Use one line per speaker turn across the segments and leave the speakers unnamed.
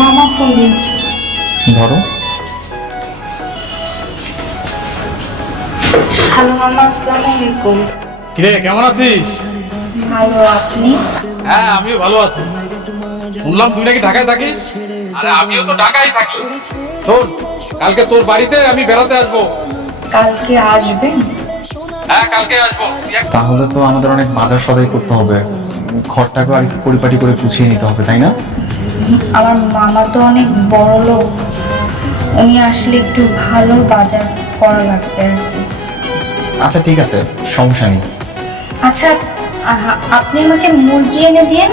মামা ফোন দিয়েছে।
ধরো।
হ্যালো মামা আসসালামু আলাইকুম।
কিরে কেমন আছিস?
ভালো আপনি?
হ্যাঁ আমিও ভালো আছি। শুনলাম তুই নাকি ঢাকায় থাকিস? আরে আমিও তো ঢাকায় থাকি। শোন কালকে তোর বাড়িতে আমি বেড়াতে আসব।
কালকে আসবেন?
হ্যাঁ কালকে আসব।
তাহলে তো আমাদের অনেক বাজার সদাই করতে হবে। ঘরটাকে আর একটু পরিপাটি করে গুছিয়ে নিতে হবে তাই না?
আমার মামা তো অনেক বড় লোক। উনি আসলে একটু ভালো বাজার করা লাগবে আর কি।
আচ্ছা ঠিক আছে সমস্যা নেই।
আচ্ছা আহা, আপনি আমাকে মুরগি এনে দিন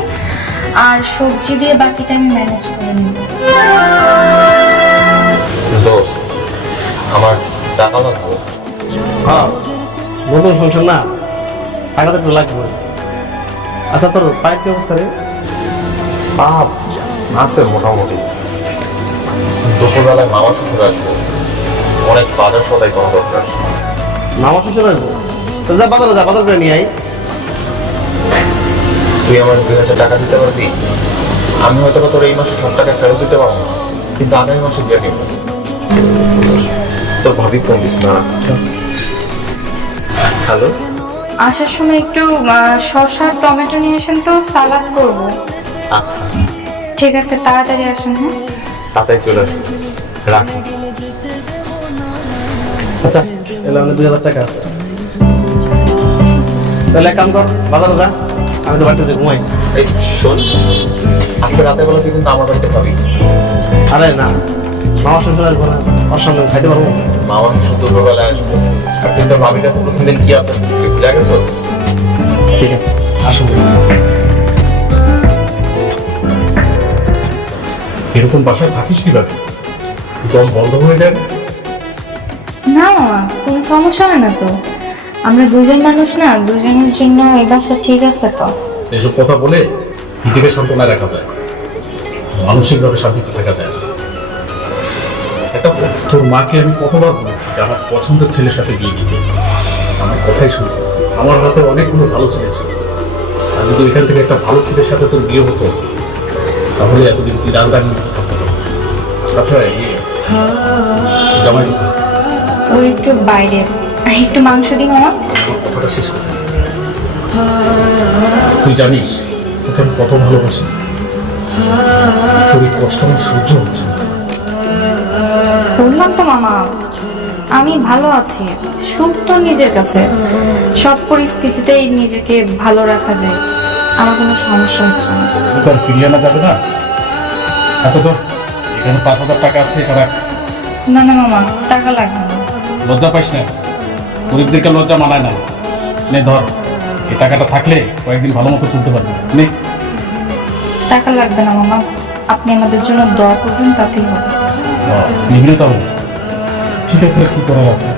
আর সবজি দিয়ে বাকিটা আমি ম্যানেজ করে নেব।
দোস্ত আমার টাকা লাগবে।
হ্যাঁ নতুন সংসার না? টাকা তো একটু লাগবে। আচ্ছা তোর পায়ের কি অবস্থা রে?
পাপ আছে মোটামুটি। দুপুরবেলায় মামা শ্বশুর আসব। অনেক বাজার সদাই করা দরকার।
মামা শ্বশুর আসব? তো যা বাজারে যা বাজার করে নিয়ে আই
তুই আমার দুই হাজার টাকা দিতে পারবি? আমি হয়তো তোর এই মাসে সব টাকা ফেরত দিতে পারব না কিন্তু আগামী মাসে দিয়ে দিব। তোর ভাবি ফোন দিস না হ্যালো
আসার সময় একটু শসা টমেটো নিয়ে আসেন তো সালাদ করব।
আচ্ছা।
ঠিক আছে তাড়াতাড়ি আসুন হ্যাঁ?
তাড়াতাড়ি চলে আসবি রাখি
আচ্ছা এলে আমাদের দুই হাজার টাকা আছে। তাহলে এক কাম কর বাজারে যা আমি তো বাড়িতে ঘুমাই।
এই শোন আজকে রাতে বেলা তুই কিন্তু আমার বাড়িতে পাবি।
আরে না মামা শ্বশুর আসব না। ওর সামনে খাইতে পারব?
মামা শ্বশুর দুপুরবেলায় আসব। আর তুই তোর ভাবিটা প্রথম দিন কি আপনার গেছো?
ঠিক আছে আসুন।
এরকম বাসায় থাকিস কীভাবে? দম বন্ধ হয়ে যায়?
না কোনো সমস্যা হয় না তো। আমরা দুজন মানুষ না দুজনের জন্য এই বাসা ঠিক আছে তো।
এসব কথা বলে নিজেকে সান্ত্বনা রাখা যায়। মানসিকভাবে শান্তিতে থাকা যায়। না একটা তোর মাকে আমি কতবার বলেছি যে আমার পছন্দের ছেলের সাথে বিয়ে দিতে। আমার কথাই শুনি। আমার হাতে অনেকগুলো ভালো ছেলে ছিল। আর যদি এখান থেকে একটা ভালো ছেলের সাথে তোর বিয়ে হতো তাহলে এতদিন তুই রাজধানীর মতো থাকতো না আচ্ছা ইয়ে জামাই কোথায়?
ও একটু বাইরে। আর একটু মাংস দিই মামা?
কথাটা শেষ করতে তুই জানিস তোকে আমি কত ভালোবাসি। তোর এই কষ্ট আমার সহ্য হচ্ছে না।
বললাম তো মামা আমি ভালো আছি। সুখ তো নিজের কাছে। সব পরিস্থিতিতেই নিজেকে ভালো রাখা যায়। আমার কোনো সমস্যা হচ্ছে না।
তো আর ফিরিয়ে আনা যাবে না। আচ্ছা তো এখানে পাঁচ হাজার টাকা আছে এটা রাখ।
না না মামা টাকা লাগবে না।
লজ্জা পাইস না? গরিবদেরকে লজ্জা মানায় না। নে ধর এই টাকাটা থাকলে কয়েকদিন ভালো মতো চলতে পারবি। নে।
টাকা লাগবে না মামা। আপনি আমাদের জন্য দোয়া করবেন তাতেই হবে।
নিবিড় তাহলে ঠিক আছে কি করার আছে?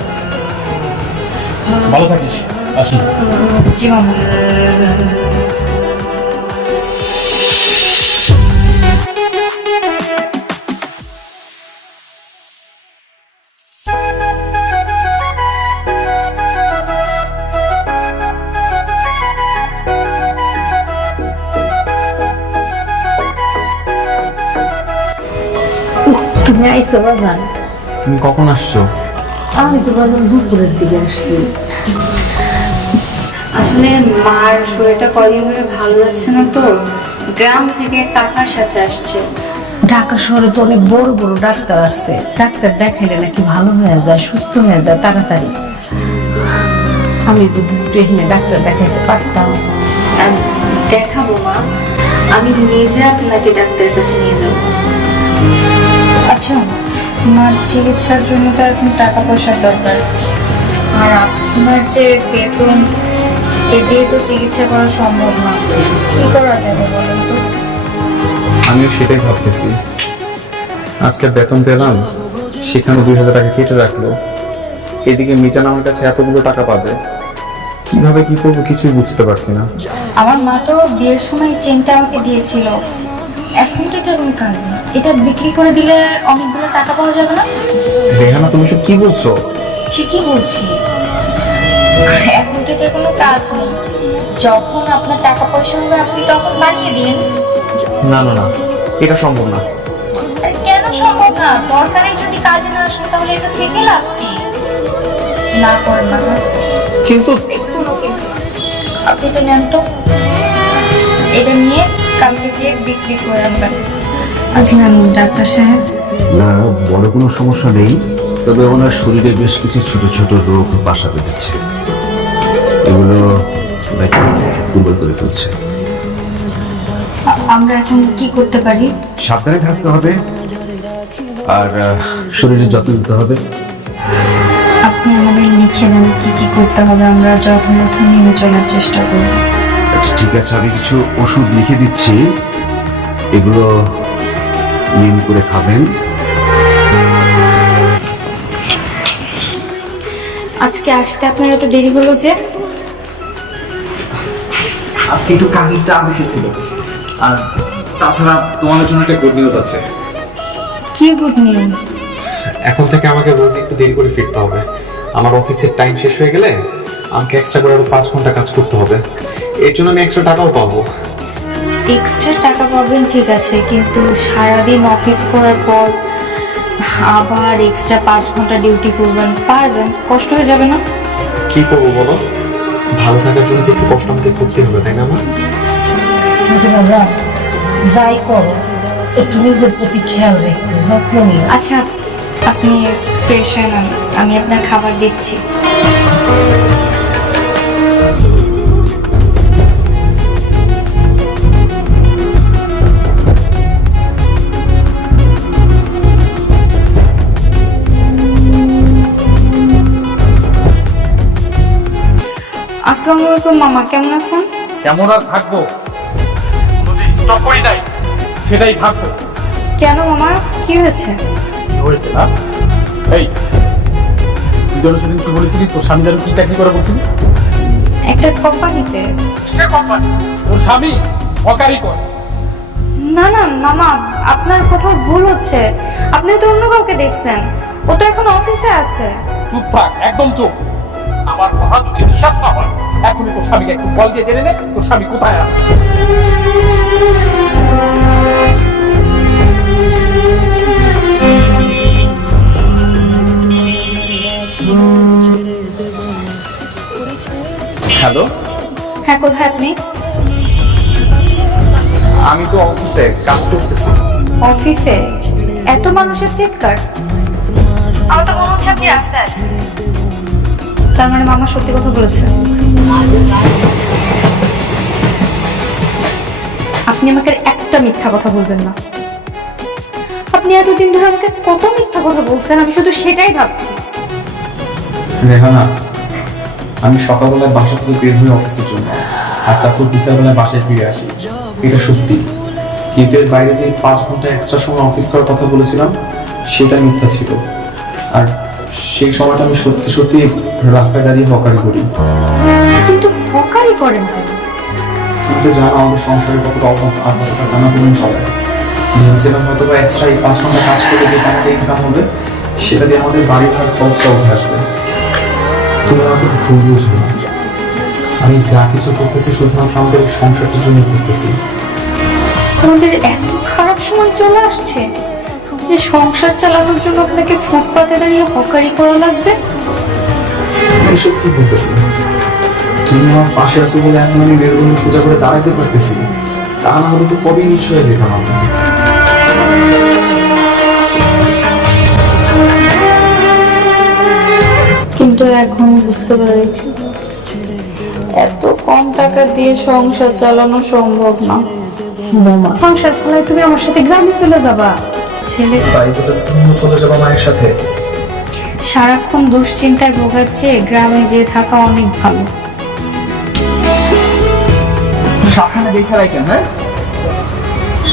ভালো থাকিস। আসি।
জি মামা।
তুমি আইসো বাজান
তুমি কখন আসছো?
আমি তো বাজান দুপুরের দিকে আসছি।
আসলে মার শরীরটা কদিন ধরে ভালো যাচ্ছে না তো গ্রাম থেকে কাকার সাথে আসছে।
ঢাকা শহরে তো অনেক বড় বড় ডাক্তার আছে। ডাক্তার দেখাইলে নাকি ভালো হয়ে যায় সুস্থ হয়ে যায় তাড়াতাড়ি। আমি যদি এখানে ডাক্তার দেখাইতে পারতাম।
দেখাবো মা। আমি নিজে আপনাকে ডাক্তারের কাছে নিয়ে যাব। আচ্ছা মার চিকিৎসার জন্য তো এখন টাকা পয়সার দরকার। আর আপনার যে বেতন এ দিয়ে তো চিকিৎসা করা সম্ভব না। কি করা যাবে বলুন তো?
আমিও সেটাই ভাবতেছি। আজকে বেতন পেলাম সেখানে দুই হাজার টাকা কেটে রাখল। এদিকে মিজান আমার কাছে এতগুলো টাকা পাবে। কীভাবে কি করব কিছুই বুঝতে পারছি না।
আমার মা তো বিয়ের সময় চেনটা আমাকে দিয়েছিল। এখন তো এটা কোনো কাজ নেই। এটা বিক্রি করে দিলে অনেকগুলো টাকা পাওয়া যাবে না?
রেহানা তুমি সব কি বলছো?
ঠিকই বলছি। এখন তো এটার কোনো কাজ নেই। যখন আপনার টাকা পয়সা হবে আপনি তখন বানিয়ে দিন।
না না না এটা সম্ভব না।
তো সম্ভব না? দরকারে যদি কাজে না আসলো তাহলে এটা থেকে লাভ কি? না করেন না।
কিন্তু
একটু আপনি এটা নেন তো। এটা নিয়ে কালকে যেয়ে বিক্রি করে আনবেন। ডাক্তার সাহেব।
না বড় কোনো সমস্যা নেই। তবে ওনার শরীরে বেশ কিছু ছোট ছোট রোগ বাসা বেঁধেছে। এগুলো নাকি দুর্বল করে ফেলছে।
আমরা এখন কি করতে পারি?
সাবধানে থাকতে হবে। আর আহ, শরীরের যত্ন নিতে হবে।
আপনি আমাদের লিখে দেন কি কি করতে হবে। আমরা যথাযথ মেনে চলার চেষ্টা করব।
আচ্ছা ঠিক আছে আমি কিছু ওষুধ লিখে দিচ্ছি। এগুলো নিয়ম করে খাবেন।
আজকে আসতে আপনার এত দেরি হলো যে?
আজকে একটু কাজের চাপ এসেছিল আর তাছাড়া তোমাদের জন্য একটা গুড নিউজ আছে।
কি গুড নিউজ
এখন থেকে আমাকে রোজ একটু দেরি করে ফিরতে হবে। আমার অফিসের টাইম শেষ হয়ে গেলে আমাকে এক্সট্রা করে আরও পাঁচ ঘণ্টা কাজ করতে হবে। এর জন্য আমি এক্সট্রা টাকাও পাবো।
এক্সট্রা টাকা পাবেন ঠিক আছে কিন্তু সারাদিন অফিস করার পর আবার এক্সট্রা পাঁচ ঘণ্টা ডিউটি করবেন। পারবেন কষ্ট হয়ে যাবে না?
কি করব বলো? ভালো থাকার জন্য একটু কষ্ট আমাকে করতে হবে তাই না আমার
বাবা যাই করো একটু নিজের প্রতি খেয়াল রেখো যত্ন নিও।
আচ্ছা আপনি ফ্রেশ হয়ে নেন আমি আপনার খাবার দিচ্ছি। আসসালামু আলাইকুম মামা কেমন আছেন?
কেমন আর থাকব? স্টক করি নাই। সেটাই থাকব।
কেন মামা কি হয়েছে?
কি হয়েছে না? এই তুই যেন সেদিন কি বলেছিলি তোর স্বামী যেন কি চাকরি করে বলছিলি?
একটা কোম্পানিতে।
সে কোম্পানি। তোর স্বামী হকারি করে।
না না মামা আপনার কোথাও ভুল হচ্ছে। আপনি তো অন্য কাউকে দেখছেন। ও তো এখন অফিসে আছে।
চুপ থাক একদম চুপ। আমার কথা যদি বিশ্বাস না হয় এখনই তোর স্বামীকে একটু কল দিয়ে জেনে নে তোর স্বামী কোথায় আছে?
হ্যালো?
হ্যাঁ কোথায় আপনি?
আমি তো অফিসে কাজ করতেছি।
অফিসে? এত মানুষের চিৎকার। আমার তো মনে হচ্ছে আপনি রাস্তায় আছেন। তার মানে মামা সত্যি কথা বলেছে। আপনি আমাকে একটা মিথ্যা কথা বলবেন না। আপনি এতদিন ধরে আমাকে কত মিথ্যা কথা বলছেন, আমি শুধু সেটাই ভাবছি।
রেহানা, আমি সকালবেলায় বাসা থেকে বের হই অফিসের জন্য, আর তারপর বিকালবেলায় বাসায় ফিরে আসি। এটা সত্যি। কিন্তু এর বাইরে যে পাঁচ ঘণ্টা এক্সট্রা সময় অফিস করার কথা বলেছিলাম, সেটা মিথ্যা ছিল। আর সেই সময়টা আমি সত্যি সত্যি রাস্তায় দাঁড়িয়ে হকারি করি।
কিন্তু হকারি করেন কেন?
কিন্তু জানো আমাদের সংসারে কতটা অভাব আর কতটা টানা টানাপোড়েন চলে ভেবেছিলাম হয়তো বা এক্সট্রা এই পাঁচ ঘণ্টা কাজ করে যে টাকাটা ইনকাম হবে সেটা দিয়ে আমাদের বাড়ি ভাড়ার খরচটা উঠে আসবে। তুমি আমাকে ভুল বুঝো না। আমি যা কিছু করতেছি শুধুমাত্র আমাদের সংসারটার জন্য করতেছি।
আমাদের এত খারাপ সময় চলে আসছে। যে সংসার চালানোর জন্য আপনাকে ফুটপাতে দাঁড়িয়ে হকারি করা লাগবে?
এসব কি বলতেছি তুমি আমার পাশে আছো বলে এখন আমি মেরুদণ্ড সোজা করে দাঁড়াইতে পারতেছি? তা না হলে তো কবেই নিশ্চয় হয়ে যেতাম আমি
কিন্তু এখন বুঝতে পেরেছি। এত কম টাকা দিয়ে সংসার চালানো সম্ভব না।
সংসার ফলায় তুমি আমার সাথে গ্রামে চলে যাবা।
ছেলে।
তাই বলে তুমিও চলে যাব মায়ের সাথে
সারাক্ষণ দুশ্চিন্তায় ভোগাচ্ছে গ্রামে যেয়ে থাকা অনেক ভালো।
সাবধানে দেখে রাখেন হ্যাঁ?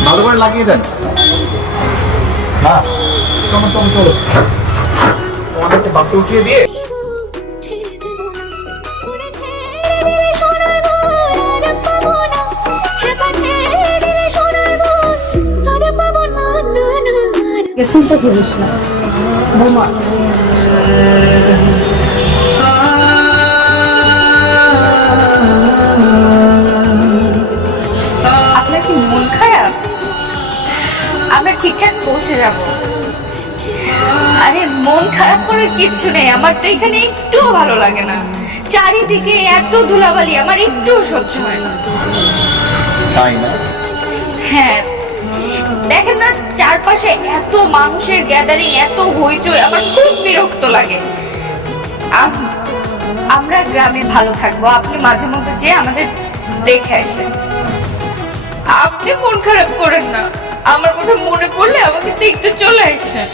ভালো করে লাগিয়ে দেন। হ্যাঁ চলো চলো চলো। তোমাদেরকে বাসে উঠিয়ে দিয়ে
চিন্তা করিস না। বৌমা।
আপনার কি মন খারাপ? আমরা ঠিকঠাক পৌঁছে যাব। মন খারাপ করার কিচ্ছু নেই। আমার তো এখানে একটুও ভালো লাগে না। চারিদিকে এত ধুলাবালি আমার একটুও সহ্য হয় না।
তাই না?
হ্যাঁ দেখেন না, চারপাশে এত মানুষের গ্যাদারিং এত হইচই, আমার খুব বিরক্ত লাগে। আম- আমরা গ্রামে ভালো থাকব, আপনি মাঝে মধ্যে যে আমাদের দেখে আসেন। আপনি মন খারাপ করেন না, আমার কথা মনে পড়লে আমাকে দেখতে চলে আসেন।